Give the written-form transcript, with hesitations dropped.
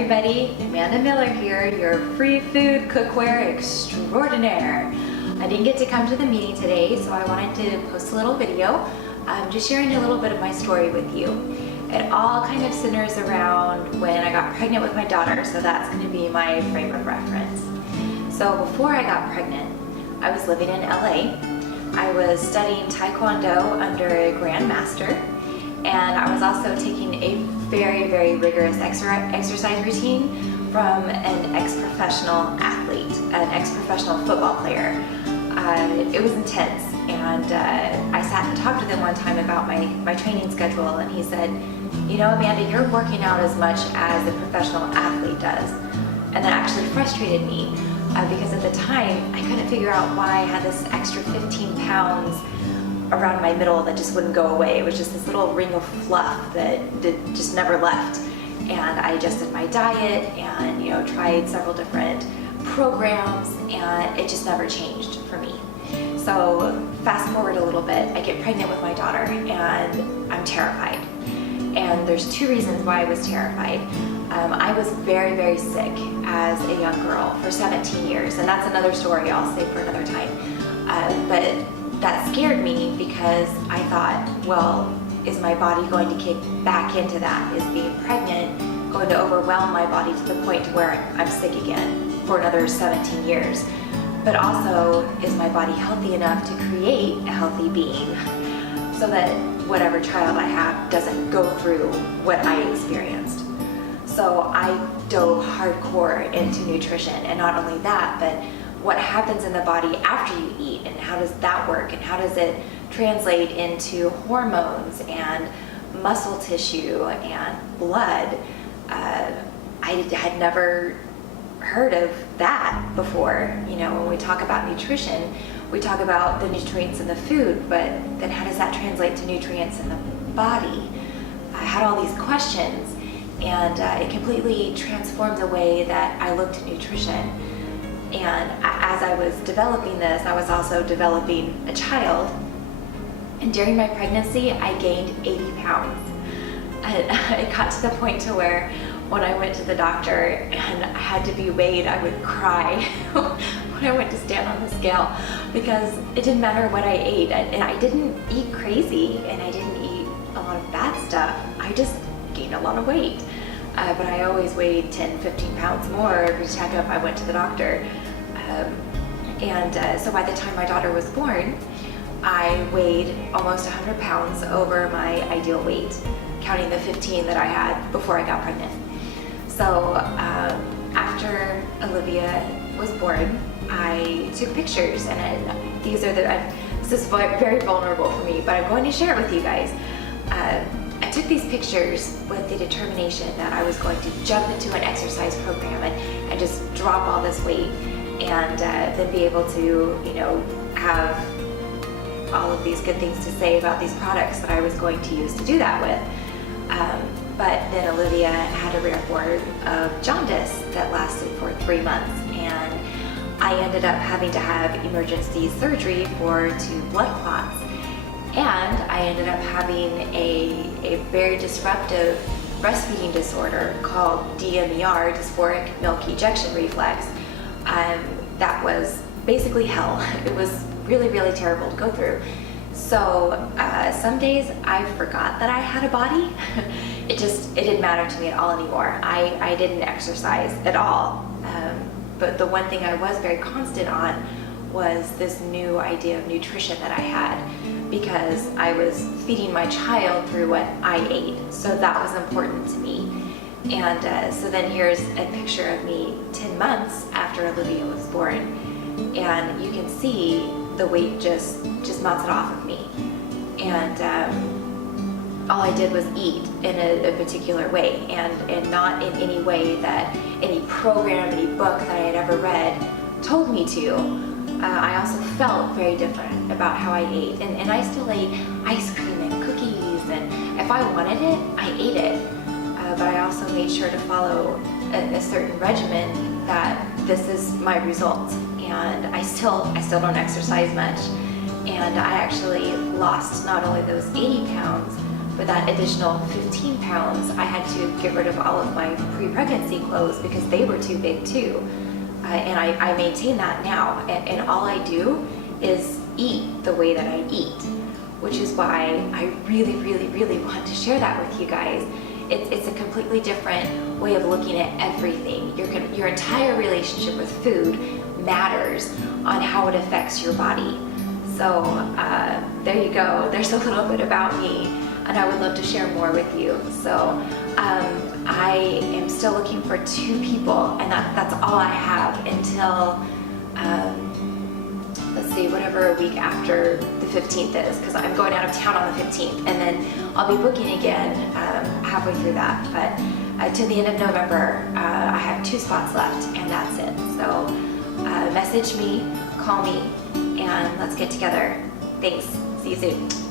everybody, Amanda Miller here, your free food cookware extraordinaire. I didn't get to come to the meeting today, so I wanted to post a little video just sharing a little bit of my story with you. It all kind of centers around when I got pregnant with my daughter, so that's going to be my frame of reference. So before I got pregnant, I was living in LA. I was studying Taekwondo under a grandmaster, and I was also taking a very rigorous exercise routine from an ex-professional athlete, an ex-professional football player. It was intense, and I sat and talked with him one time about my training schedule, and he said, you know, Amanda, you're working out as much as a professional athlete does. And that actually frustrated me because at the time I couldn't figure out why I had this extra 15 pounds around my middle that just wouldn't go away. It was just this little ring of fluff that just never left. And I adjusted my diet and, you know, tried several different programs, and it just never changed for me. So fast forward a little bit, I get pregnant with my daughter and I'm terrified. And there's two reasons why I was terrified. I was very sick as a young girl for 17 years, and that's another story I'll save for another time. But that scared me because I thought, well, is my body going to kick back into that? Is being pregnant going to overwhelm my body to the point to where I'm sick again for another 17 years? But also, is my body healthy enough to create a healthy being so that whatever child I have doesn't go through what I experienced? So I dove hardcore into nutrition, and not only that, but what happens in the body after you eat, and how does that work, and how does it translate into hormones and muscle tissue and blood. I had never heard of that before. You know, when we talk about nutrition, we talk about the nutrients in the food, but then how does that translate to nutrients in the body? I had all these questions, and it completely transformed the way that I looked at nutrition. And as I was developing this, I was also developing a child. And during my pregnancy, I gained 80 pounds. And it got to the point to where when I went to the doctor and I had to be weighed, I would cry when I went to stand on the scale, because it didn't matter what I ate. And I didn't eat crazy, and I didn't eat a lot of bad stuff. I just gained a lot of weight. But I always weighed 10-15 pounds more every checkup I went to the doctor. So by the time my daughter was born, I weighed almost 100 pounds over my ideal weight, counting the 15 that I had before I got pregnant. So after Olivia was born, I took pictures, and this is very vulnerable for me, but I'm going to share it with you guys. I took these pictures with the determination that I was going to jump into an exercise program and just drop all this weight, and then be able to, you know, have all of these good things to say about these products that I was going to use to do that with. But then Olivia had a rare form of jaundice that lasted for 3 months, and I ended up having to have emergency surgery for 2 blood clots. And I ended up having a very disruptive breastfeeding disorder called DMER, dysphoric milk ejection reflex. That was basically hell. It was really terrible to go through. So some days I forgot that I had a body. It didn't matter to me at all anymore. I didn't exercise at all. But the one thing I was very constant on was this new idea of nutrition that I had, because I was feeding my child through what I ate. So that was important to me. And so then here's a picture of me 10 months after Olivia was born. And you can see the weight just melted off of me. And all I did was eat in a particular way, and not in any way that any program, any book that I had ever read told me to. I also felt very different about how I ate, and I still ate ice cream and cookies, and if I wanted it, I ate it. But I also made sure to follow a certain regimen that this is my result. And I still don't exercise much, and I actually lost not only those 80 pounds, with that additional 15 pounds, I had to get rid of all of my pre-pregnancy clothes because they were too big too. And I maintain that now, and all I do is eat the way that I eat, which is why I really, really, really want to share that with you guys. It's a completely different way of looking at everything. Your entire relationship with food matters on how it affects your body. So there you go. There's a little bit about me, and I would love to share more with you. So I am still looking for 2 people, and that's all I have until let's see, whatever a week after the 15th is, because I'm going out of town on the 15th, and then I'll be booking again halfway through that. But to the end of November, I have 2 spots left, and that's it. So message me, call me, and let's get together. Thanks. See you soon.